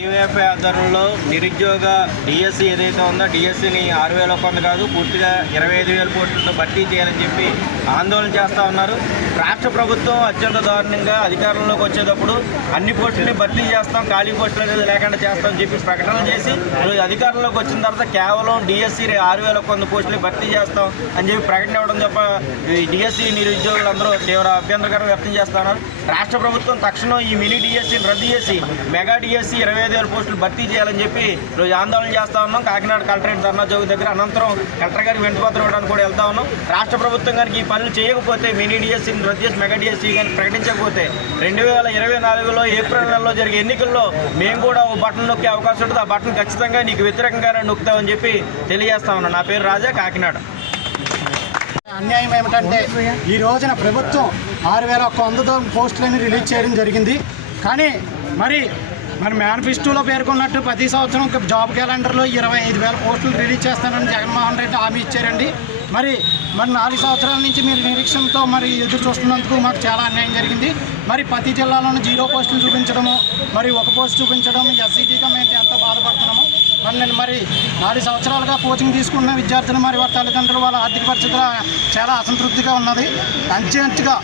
టీవీఎఫ్ఐ ఆధ్వర్యంలో నిరుద్యోగ డిఎస్సి ఏదైతే ఉందో డిఎస్సిని 6,000 కొంత కాదు పూర్తిగా 25,000 పోస్టులతో భర్తీ చేయాలని చెప్పి ఆందోళన చేస్తూ ఉన్నారు. రాష్ట్ర ప్రభుత్వం అత్యంత దారుణంగా అధికారంలోకి వచ్చేటప్పుడు అన్ని పోస్టులని భర్తీ చేస్తాం, ఖాళీ పోస్టులు అనేది లేకుండా చేస్తామని చెప్పి ప్రకటనలు చేసి ఈరోజు అధికారంలోకి వచ్చిన తర్వాత కేవలం డిఎస్సి 6,000 కొంత పోస్టులు భర్తీ చేస్తాం అని చెప్పి ప్రకటన ఇవ్వడం తప్ప ఈ డిఎస్సి నిరుద్యోగులందరూ తీవ్ర అభ్యంతరకరం వ్యక్తం చేస్తున్నారు. రాష్ట్ర ప్రభుత్వం తక్షణం ఈ మినీ డిఎస్సిని రద్దు చేసి మెగా డిఎస్సి 25,000 పోస్టులు భర్తీ చేయాలని చెప్పి ఈరోజు ఆందోళన చేస్తూ ఉన్నాం. కాకినాడ కలెక్టరేట్ ధర్నా చౌక్ దగ్గర అనంతరం కలెక్టర్ గారికి వినతిపత్రం ఇవ్వడానికి కూడా వెళ్తా ఉన్నాం. రాష్ట్ర ప్రభుత్వం కనుక ఈ పనులు చేయకపోతే మినీ డిఎస్సిని రద్దు చేసి మెగా డిఎస్సి కానీ ప్రకటించకపోతే 2024లో ఏప్రిల్ నెలలో జరిగే ఎన్నికల్లో మేము కూడా ఓ బటన్ నొక్కే అవకాశం ఉంటుంది. ఆ బటన్ ఖచ్చితంగా నీకు వ్యతిరేకంగానే నొక్కుతామని చెప్పి తెలియజేస్తా ఉన్నాం. నా పేరు రాజా, కాకినాడ. అన్యాయం ఏమిటంటే ఈ రోజున ప్రభుత్వం 6,100 పోస్టులని రిలీజ్ చేయడం జరిగింది. కానీ మరి మేనిఫెస్టోలో పేర్కొన్నట్టు ప్రతి సంవత్సరం జాబ్ క్యాలెండర్లో 25,000 పోస్టులు రిలీజ్ చేస్తానని జగన్మోహన్ రెడ్డి హామీ ఇచ్చారండి. మరి 4 సంవత్సరాల నుంచి మీరు నిరీక్షణతో ఎదురు చూస్తున్నందుకు మాకు చాలా అన్యాయం జరిగింది. మరి ప్రతి జిల్లాలోనూ 0 పోస్టులు చూపించడము, మరి 1 పోస్ట్ చూపించడం, ఎస్సీటీగా మేము ఎంతో బాధపడుతున్నాము. మరి 4 సంవత్సరాలుగా కోచింగ్ తీసుకున్న విద్యార్థులు మరి వారి తల్లిదండ్రులు వాళ్ళ ఆర్థిక పరిస్థితులు చాలా అసంతృప్తిగా ఉన్నది. అర్జెంటుగా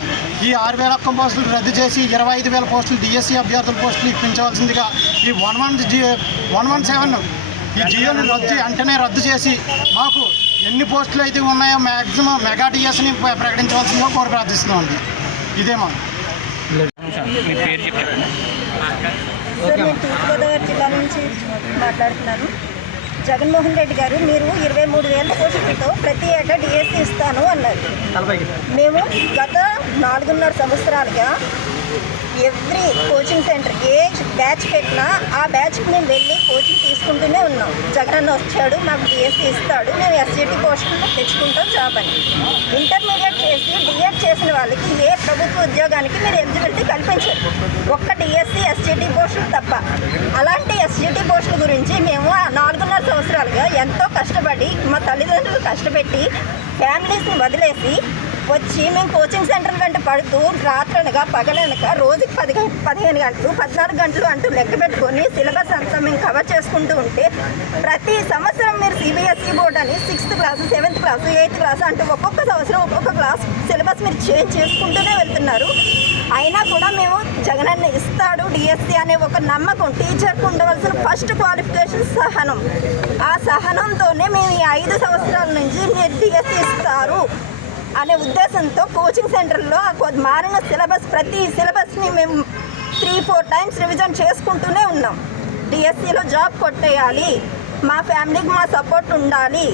ఈ 6,000 పోస్టులు రద్దు చేసి 25,000 పోస్టులు డిఎస్సి అభ్యర్థుల పోస్టులు ఇప్పించవలసిందిగా ఈ 117 ఈ జియోని వెంటనే రద్దు చేసి మాకు ఎన్ని పోస్టులు అయితే ఉన్నాయో మ్యాక్సిమం మెగా డిఎస్ని ప్రకటించవలసిందిగా కోరి ప్రార్థిస్తున్నాం. ఇదేమో తూర్పుగోదావరి జిల్లా నుంచి మాట్లాడుతున్నాను. జగన్మోహన్ రెడ్డి గారు మీరు 23,000 పోస్టులతో ప్రతి ఏటా డిఎస్సి ఇస్తాను అన్నారు. మేము గత 4.5 సంవత్సరాలుగా ఎవ్రీ కోచింగ్ సెంటర్ ఏ బ్యాచ్ పెట్టినా ఆ బ్యాచ్కి మేము వెళ్ళి కోచింగ్ తీసుకుంటూనే ఉన్నాం. జగన్ వచ్చాడు, మాకు డిఎస్సి ఇస్తాడు, మేము ఎస్జిటి పోస్టులు తెచ్చుకుంటాం జాబ్ అని. ఇంటర్మీడియట్ చేసి డిఎడ్ చేసిన వాళ్ళకి ఏ ప్రభుత్వ ఉద్యోగానికి మీరు ఎలిజిబిలిటీ కల్పించారు, ఒక్క డిఎస్సి ఎస్జిటి పోస్టులు తప్ప. అలాంటి ఎస్జిటి పోస్టుల గురించి మేము 4.5 సంవత్సరాలుగా ఎంతో కష్టపడి మా తల్లిదండ్రులు కష్టపెట్టి ఫ్యామిలీస్ని వదిలేసి వచ్చి మేము కోచింగ్ సెంటర్ వెంట పడుతూ రాత్రనగా పగలనక రోజుకి 15 గంటలు 14 గంటలు అంటూ లెక్క పెట్టుకొని సిలబస్ అంతా మేము కవర్ చేసుకుంటూ ఉంటే ప్రతి సంవత్సరం మీరు సిబిఎస్ఈ బోర్డు అని 6th class 7th class 8th class అంటూ ఒక్కొక్క సంవత్సరం ఒక్కొక్క క్లాస్ సిలబస్ మీరు చేంజ్ చేసుకుంటూనే వెళ్తున్నారు. అయినా కూడా మేము జగనన్న ఇస్తాడు డిఎస్సి అనే ఒక నమ్మకం, టీచర్కు ఉండవలసిన ఫస్ట్ క్వాలిఫికేషన్ సహనం. ఆ సహనంతోనే మేము ఈ 5 సంవత్సరాల నుంచి మీరు డిఎస్సి ఇస్తారు అనే ఉద్దేశంతో కోచింగ్ సెంటర్లో మారిన ప్రతి సిలబస్ని మేము 3-4 టైమ్స్ రివిజన్ చేసుకుంటూనే ఉన్నాం. డిఎస్సిలో జాబ్ కొట్టేయాలి, మా ఫ్యామిలీకి మా సపోర్ట్ ఉండాలి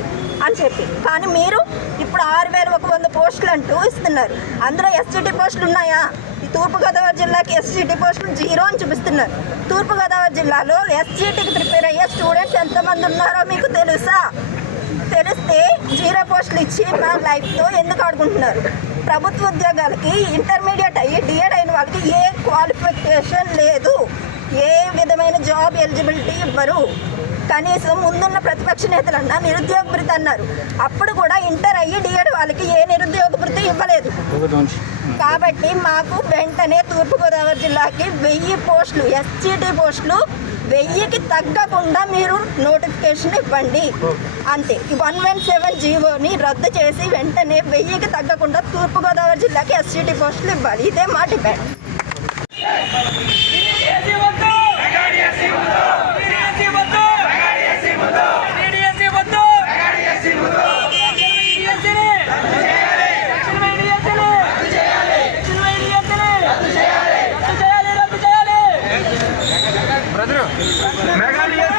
అని చెప్పి. కానీ మీరు ఇప్పుడు 6,100 పోస్టులు అంటూ ఇస్తున్నారు. అందులో ఎస్జిటి పోస్టులు ఉన్నాయా? ఈ తూర్పుగోదావరి జిల్లాకి ఎస్జిటి పోస్టులు 0 అని చూపిస్తున్నారు. తూర్పుగోదావరి జిల్లాలో ఎస్జిటికి ప్రిపేర్ అయ్యే స్టూడెంట్స్ ఎంతమంది ఉన్నారో మీకు తెలుసా? తెలిస్తే 0 పోస్టులు ఇచ్చి మా లైఫ్తో ఎందుకు ఆడుకుంటున్నారు? ప్రభుత్వ ఉద్యోగాలకి ఇంటర్మీడియట్ అయ్యి డిఎడ్ అయిన వాళ్ళకి ఏ క్వాలిఫికేషన్ లేదు, ఏ విధమైన జాబ్ ఎలిజిబిలిటీ ఇవ్వరు. కనీసం ముందున్న ప్రతిపక్ష నేతలన్నా నిరుద్యోగ భృతి అన్నారు, అప్పుడు కూడా ఇంటర్ అయ్యి డిఎడ్ వాళ్ళకి ఏ నిరుద్యోగ భృతి ఇవ్వలేదు. కాబట్టి మాకు వెంటనే తూర్పుగోదావరి జిల్లాకి 1000 పోస్టులు ఎస్జిటి పోస్టులు 1000కి తగ్గకుండా మీరు నోటిఫికేషన్ ఇవ్వండి అంతే. 117 జీవోని రద్దు చేసి వెంటనే 1000కి తగ్గకుండా తూర్పుగోదావరి జిల్లాకి ఎస్జిటి పోస్టులు ఇవ్వాలి. ఇదే మా డిమాండ్. Mega DSC